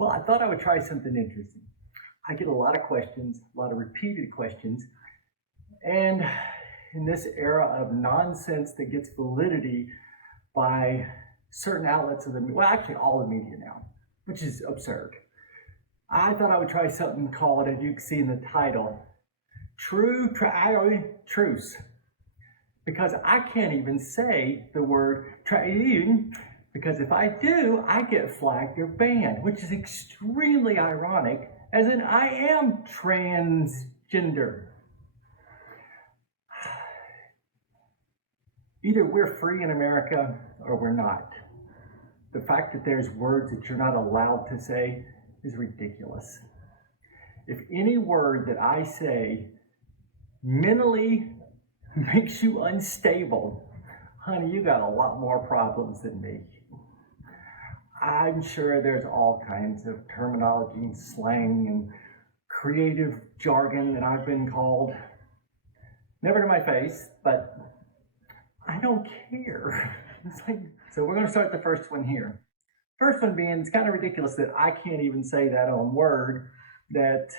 Well, I thought I would try something interesting. I get a lot of questions, a lot of repeated questions, and in this era of nonsense that gets validity by certain outlets of the, well, actually all the media now, which is absurd. I thought I would try something called, as you can see in the title, truce. Because I can't even say the word triune, because if I do, I get flagged or banned, which is extremely ironic, as in I am transgender. Either we're free in America or we're not. The fact that there's words that you're not allowed to say is ridiculous. If any word that I say mentally makes you unstable, honey, you got a lot more problems than me. I'm sure there's all kinds of terminology and slang and creative jargon that I've been called. Never to my face, but I don't care. So we're going to start the first one here. First one being, it's kind of ridiculous that I can't even say that on word, that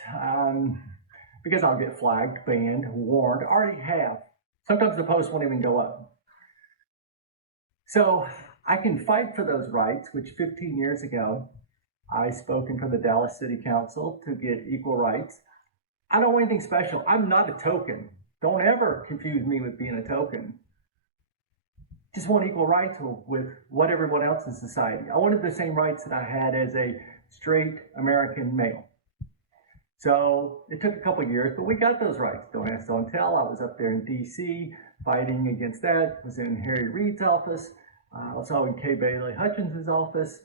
because I'll get flagged, banned, warned, already have. Sometimes the post won't even go up. So I can fight for those rights, which 15 years ago, I spoke in front of the Dallas City Council to get equal rights. I don't want anything special. I'm not a token. Don't ever confuse me with being a token. Just want equal rights with what everyone else in society. I wanted the same rights that I had as a straight American male. So it took a couple of years, but we got those rights. Don't ask, don't tell. I was up there in DC fighting against that. I was in Harry Reid's office. I was in Kay Bailey Hutchinson's office.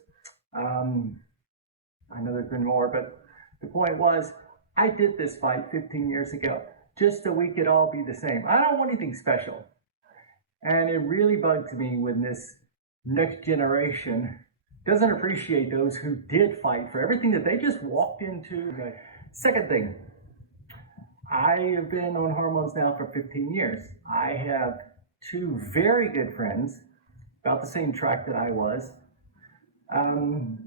I know there's been more, but the point was, I did this fight 15 years ago, just so we could all be the same. I don't want anything special. And it really bugs me when this next generation doesn't appreciate those who did fight for everything that they just walked into. Second thing, I have been on hormones now for 15 years. I have two very good friends, about the same track that I was, and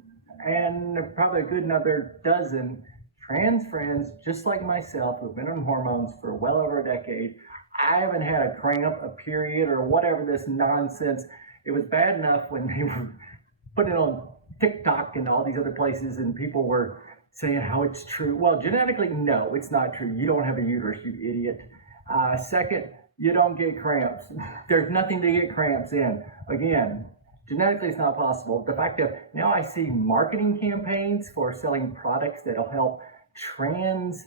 probably a good another dozen trans friends, just like myself, who've been on hormones for well over a decade. I haven't had a cramp, a period, or whatever this nonsense. It was bad enough when they were putting it on TikTok and all these other places and people were saying how it's true. Well, genetically, no, it's not true. You don't have a uterus, you idiot. Second, you don't get cramps. There's nothing to get cramps in. Again, genetically, it's not possible. The fact that now I see marketing campaigns for selling products that'll help trans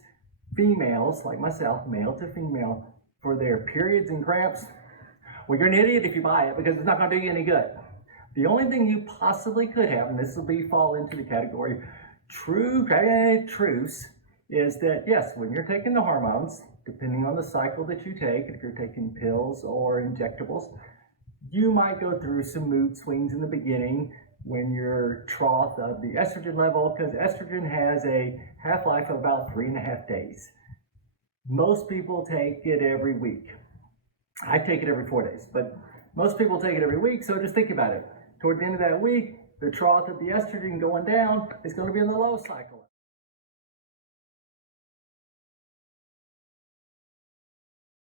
females, like myself, male to female, for their periods and cramps. Well, you're an idiot if you buy it because it's not going to do you any good. The only thing you possibly could have, and this will fall into the category truce, is that yes, when you're taking the hormones, depending on the cycle that you take, if you're taking pills or injectables, you might go through some mood swings in the beginning when you're trough of the estrogen level, because estrogen has a half-life of about 3.5 days. Most people take it every week. I take it every 4 days, but most people take it every week, so just think about it. Toward the end of that week, the trough of the estrogen going down is going to be in the low cycle.